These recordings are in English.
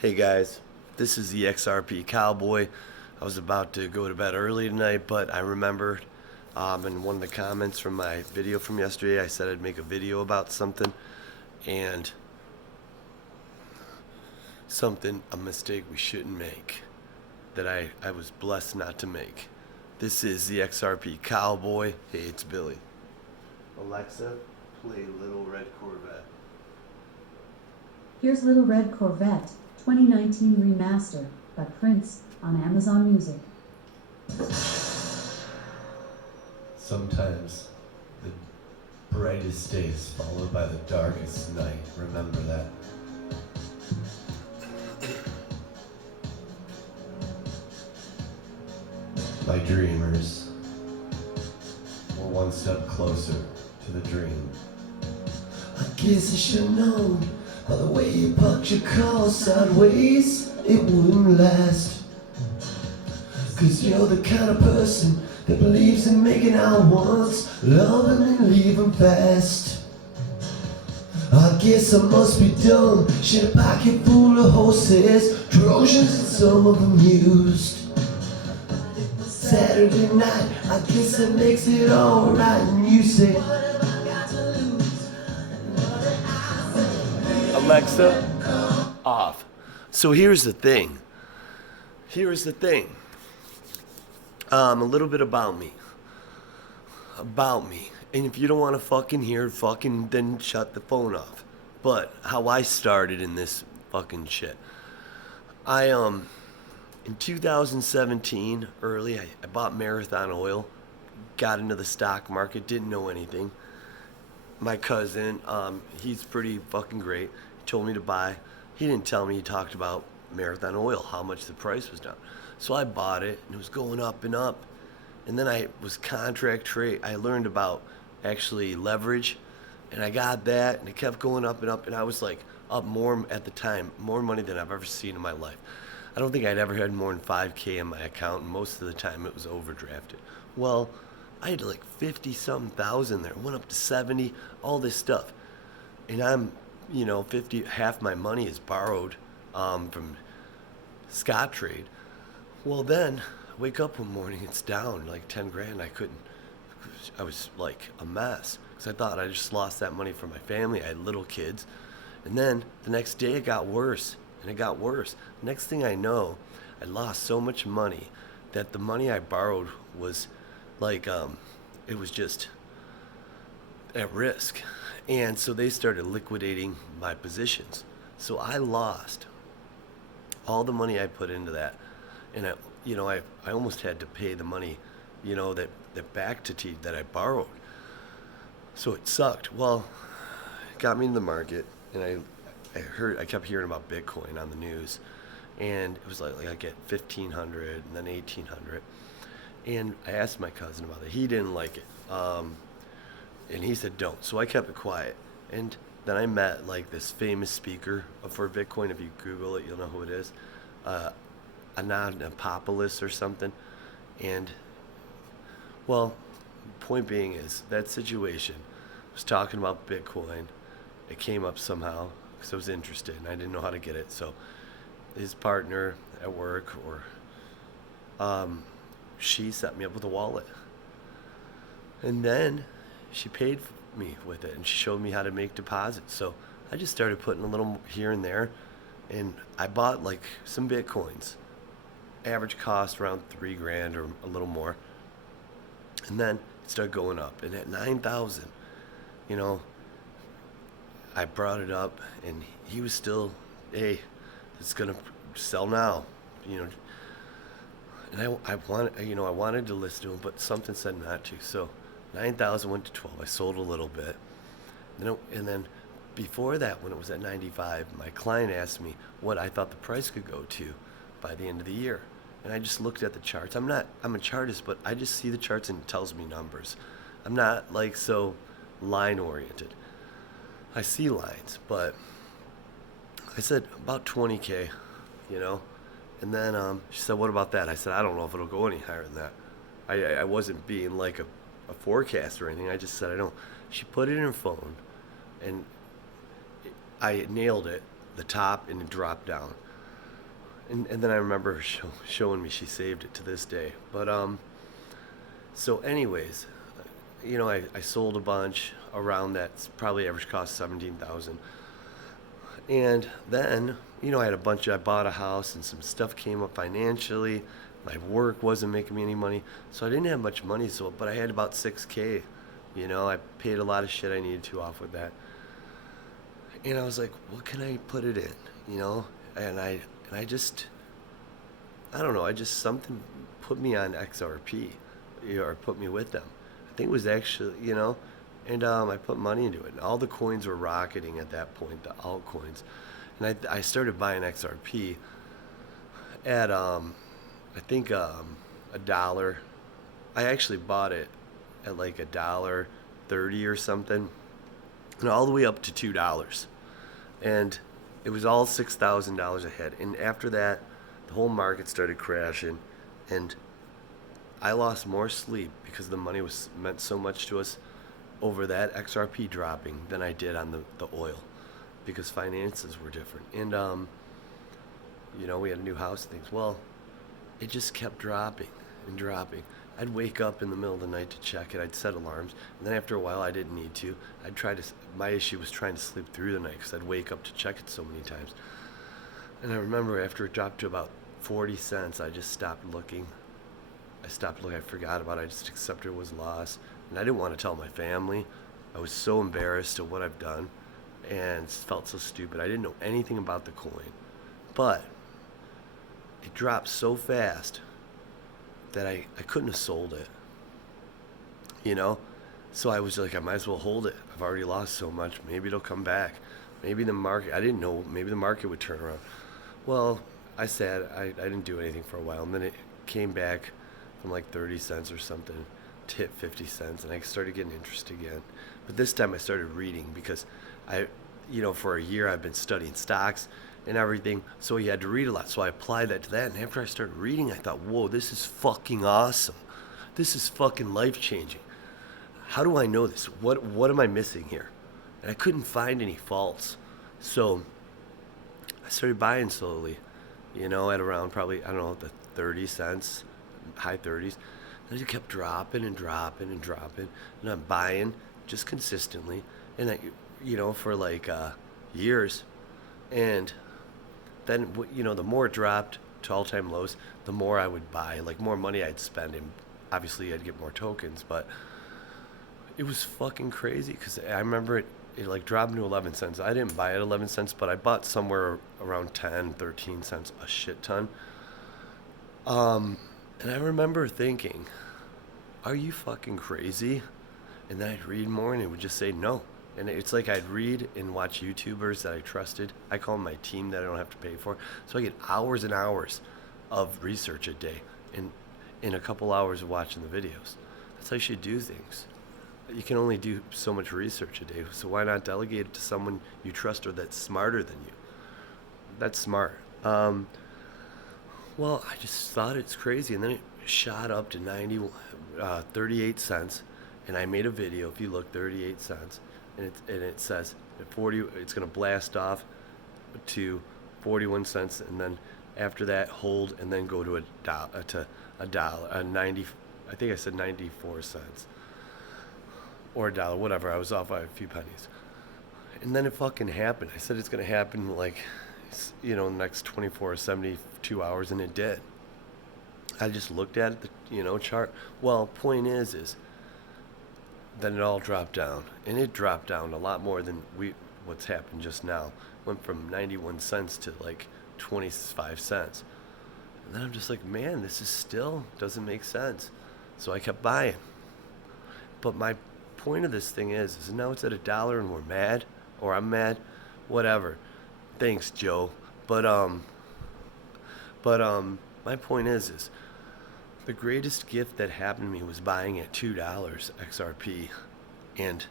Hey guys, this is the XRP Cowboy. I was about to go to bed early tonight, but I remembered in one of the comments from my video from yesterday, I said I'd make a video about something, and a mistake we shouldn't make, that I was blessed not to make. This is the XRP Cowboy. Hey, it's Billy. Alexa, play Little Red Corvette. Here's Little Red Corvette, 2019 Remaster, by Prince, on Amazon Music. Sometimes the brightest day is followed by the darkest night. Remember that. My dreamers were one step closer to the dream. I guess I should've known by the way you parked your car sideways, it wouldn't last. Cause you're the kind of person that believes in making out once, loving and leaving fast. I guess I must be dumb, shit a pocket full of horses, Trojans and some of them used. Saturday night, I guess that makes it alright, and you say, Alexa, off. So here's the thing. A little bit about me. And if you don't want to fucking hear it, then shut the phone off. But how I started in this fucking shit. In 2017, early, I bought Marathon Oil, got into the stock market, didn't know anything. My cousin, he's pretty fucking great. He told me to buy. He didn't tell me, he talked about Marathon Oil, how much the price was down. So I bought it, and it was going up and up. And then I was contract trade. I learned about actually leverage, and I got that, and it kept going up and up, and I was like up more at the time, more money than I've ever seen in my life. I don't think I'd ever had more than 5K in my account, and most of the time it was overdrafted. Well, I had like 50 something thousand there, went up to 70, all this stuff. And I'm, 50, half my money is borrowed from Scott Trade. Well, then I wake up one morning, it's down like 10 grand. I was like a mess because I thought I just lost that money for my family. I had little kids. And then the next day it got worse. And it got worse. Next thing I know, I lost so much money that the money I borrowed was like, it was just at risk. And so they started liquidating my positions. So I lost all the money I put into that. And I almost had to pay the money, that back to T that I borrowed. So it sucked. Well, it got me in the market, and I kept hearing about Bitcoin on the news, and it was like I get 1,500 and then 1,800, and I asked my cousin about it. He didn't like it, and he said don't. So I kept it quiet, and then I met like this famous speaker for Bitcoin. If you Google it, you'll know who it is, Anonymous or something, and well, point being is that situation was talking about Bitcoin. It came up somehow because I was interested and I didn't know how to get it. So his partner at work, she set me up with a wallet, and then she paid me with it, and she showed me how to make deposits. So I just started putting a little here and there, and I bought like some Bitcoins. Average cost around 3 grand or a little more, and then it started going up. And at 9,000, I brought it up, and he was still, hey, it's gonna sell now, And I wanted to listen to him, but something said not to. So 9,000 went to 12. I sold a little bit, and then before that, when it was at 95, my client asked me what I thought the price could go to by the end of the year, and I just looked at the charts. I'm a chartist, but I just see the charts and it tells me numbers. I'm not like so line oriented. I see lines, but I said about 20K, and then she said, what about that? I said, I don't know if it'll go any higher than that. I wasn't being like a forecast or anything. I just said I don't. She put it in her phone, and I nailed it, the top, and it dropped down. And then I remember her showing me she saved it to this day. But so anyways, I sold a bunch around that probably average cost 17,000. And then, I bought a house and some stuff came up financially. My work wasn't making me any money. So I didn't have much money, but I had about 6K. I paid a lot of shit I needed to off with that. And I was like, what can I put it in? And I just, I don't know, something put me on XRP, or put me with them. I think it was actually, and I put money into it. And all the coins were rocketing at that point, the altcoins. And I started buying XRP at, I think, a dollar. I actually bought it at like $1.30 or something, and all the way up to $2. And it was all $6,000 ahead. And after that, the whole market started crashing, and I lost more sleep because the money meant so much to us over that XRP dropping than I did on the oil, because finances were different. And we had a new house and things. Well, it just kept dropping and dropping. I'd wake up in the middle of the night to check it. I'd set alarms, and then after a while, I didn't need to. My issue was trying to sleep through the night because I'd wake up to check it so many times. And I remember after it dropped to about 40 cents, I just stopped looking. I forgot about it. I just accepted it was loss. And I didn't want to tell my family. I was so embarrassed of what I've done and felt so stupid. I didn't know anything about the coin. But it dropped so fast that I couldn't have sold it. So I was like, I might as well hold it. I've already lost so much. Maybe it'll come back. Maybe the market, I didn't know, maybe the market would turn around. Well, I didn't do anything for a while. And then it came back from like 30 cents or something to hit 50 cents. And I started getting interest again. But this time I started reading because for a year I've been studying stocks and everything. So you had to read a lot. So I applied that to that. And after I started reading, I thought, whoa, this is fucking awesome. This is fucking life changing. How do I know this? What am I missing here? And I couldn't find any faults. So I started buying slowly, at around probably, I don't know, the 30 cents, high 30s. And it kept dropping and dropping and dropping. And I'm buying just consistently. And for like years. And then, the more it dropped to all-time lows, the more I would buy, like more money I'd spend. And obviously I'd get more tokens, but it was fucking crazy because I remember it like dropped to 11 cents. I didn't buy it 11 cents, but I bought somewhere around 10, 13 cents, a shit ton. And I remember thinking, are you fucking crazy? And then I'd read more and it would just say no. And it's like I'd read and watch YouTubers that I trusted. I call them my team that I don't have to pay for. So I get hours and hours of research a day and in a couple hours of watching the videos. That's how you should do things. You can only do so much research a day, so why not delegate it to someone you trust or that's smarter than you? That's smart. Well, I just thought it's crazy, and then it shot up to 38 cents, and I made a video. If you look, 38 cents, and it says at 40, it's gonna blast off to 41 cents, and then after that, hold, and then go to a dollar, 90. I think I said 94 cents. Or a dollar, whatever. I was off by a few pennies. And then it fucking happened. I said it's going to happen like, the next 24 or 72 hours, and it did. I just looked at it, chart. Well, point is then it all dropped down. And it dropped down a lot more than what's happened just now. Went from 91 cents to like 25 cents. And then I'm just like, man, this is still doesn't make sense. So I kept buying. But my point of this thing is now it's at $1 and we're mad, or I'm mad, whatever. Thanks, Joe. But my point is the greatest gift that happened to me was buying at $2 XRP and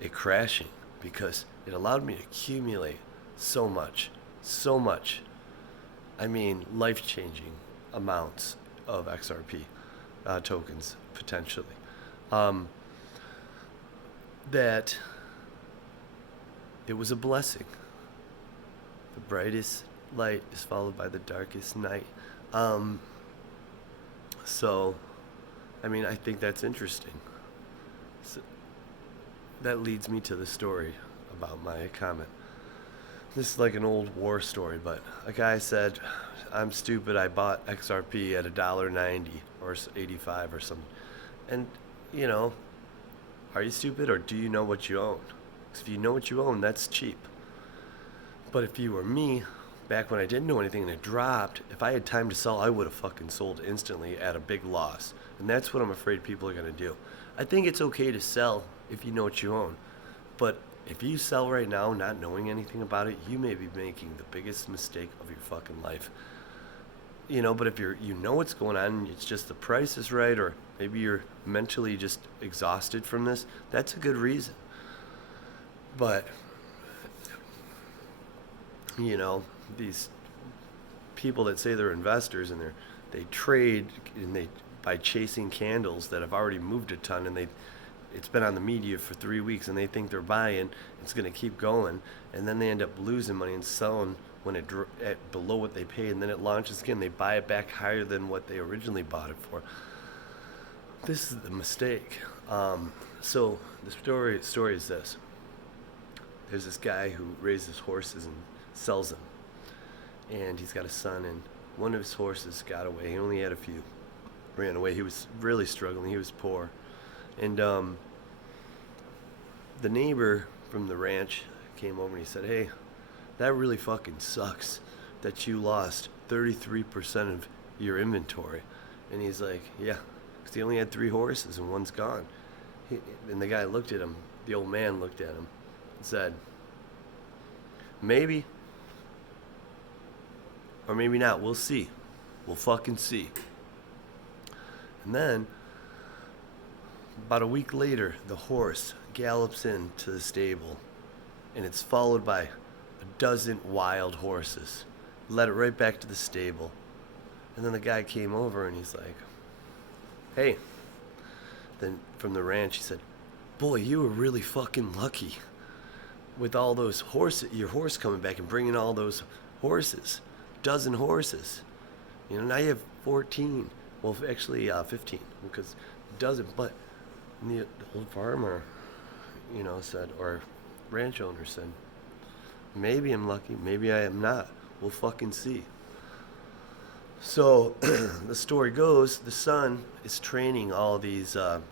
it crashing, because it allowed me to accumulate so much. I mean, life-changing amounts of XRP tokens potentially. That it was a blessing. The brightest light is followed by the darkest night. Um, so, I mean, I think that's interesting. So, that leads me to the story about my comment. This is like an old war story, but a guy said, "I'm stupid. I bought XRP at $1.90 or 85 or something." And you know, are you stupid or do you know what you own? 'Cause if you know what you own, that's cheap. But if you were me, back when I didn't know anything and it dropped, if I had time to sell, I would have fucking sold instantly at a big loss. And that's what I'm afraid people are gonna do. I think it's okay to sell if you know what you own, but if you sell right now not knowing anything about it, you may be making the biggest mistake of your fucking life. But if you know what's going on, it's just the price is right, or maybe you're mentally just exhausted from this, that's a good reason. But these people that say they're investors and they trade and they by chasing candles that have already moved a ton, and it's been on the media for 3 weeks and they think they're buying, it's going to keep going, and then they end up losing money and selling when at below what they paid, and then it launches again, they buy it back higher than what they originally bought it for. This is the mistake. So the story is this: there's this guy who raises horses and sells them, and he's got a son, and one of his horses got away. He only had a few. Ran away. He was really struggling. He was poor. And the neighbor from the ranch came over and he said, "Hey, that really fucking sucks that you lost 33% of your inventory." And he's like, "Yeah, because he only had 3 horses and one's gone." And the guy looked at him, the old man looked at him and said, "Maybe, or maybe not. We'll see. We'll fucking see." And then, about a week later, the horse gallops into the stable, and it's followed by a dozen wild horses. Led it right back to the stable. And then the guy came over and he's like, "Hey." Then from the ranch he said, "Boy, you were really fucking lucky with all those horses, your horse coming back and bringing all those horses, dozen horses. Now you have 14. Well, actually 15, because it doesn't." But the old farmer, said, or ranch owner said, "Maybe I'm lucky, maybe I am not. We'll fucking see." So the story goes, the son is training all these the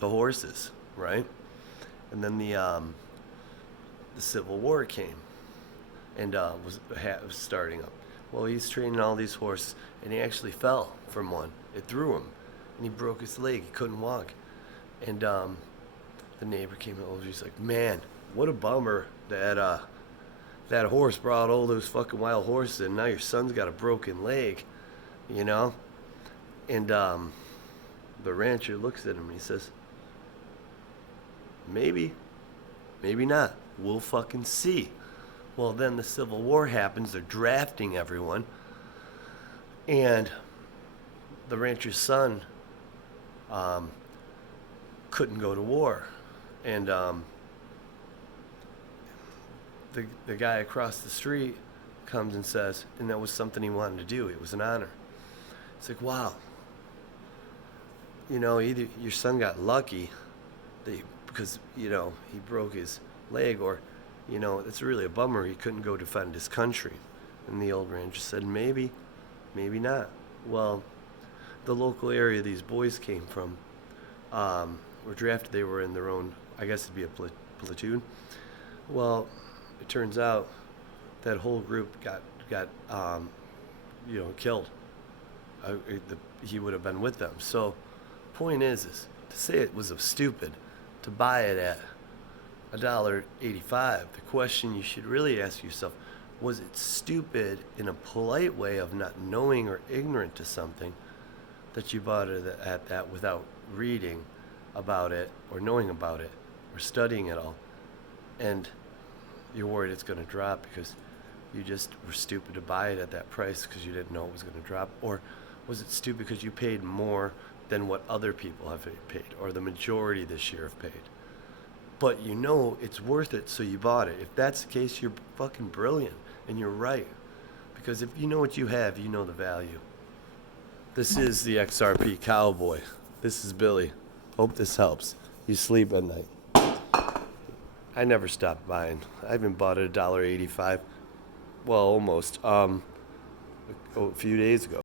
horses, right? And then the Civil War came and was starting up. Well, he's training all these horses, and he actually fell from one. It threw him, and he broke his leg. He couldn't walk. And the neighbor came over. He's like, "Man, what a bummer that that horse brought all those fucking wild horses, and now your son's got a broken leg, And the rancher looks at him and he says, "Maybe, maybe not. We'll fucking see." Well, then the Civil War happens. They're drafting everyone. And the rancher's son couldn't go to war. And the guy across the street comes and says, and that was something he wanted to do. It was an honor. It's like, wow. Either your son got lucky because, he broke his leg, or it's really a bummer he couldn't go defend his country. And the old rancher said, maybe not. Well, the local area these boys came from were drafted. They were in their own, I guess it'd be a platoon. Well, it turns out that whole group got killed. He would have been with them. So, point is to say it was stupid to buy it at $1.85. The question you should really ask yourself: was it stupid in a polite way of not knowing or ignorant to something that you bought it at that without reading about it or knowing about it or studying it all, and you're worried it's going to drop because you just were stupid to buy it at that price because you didn't know it was going to drop? Or was it stupid because you paid more than what other people have paid, or the majority this year have paid? But it's worth it, so you bought it. If that's the case, you're fucking brilliant and you're right. Because if you know what you have, you know the value. This is the XRP Cowboy. This is Billy. Hope this helps. You sleep at night. I never stopped buying. I even bought it $1.85. Well, almost. A few days ago.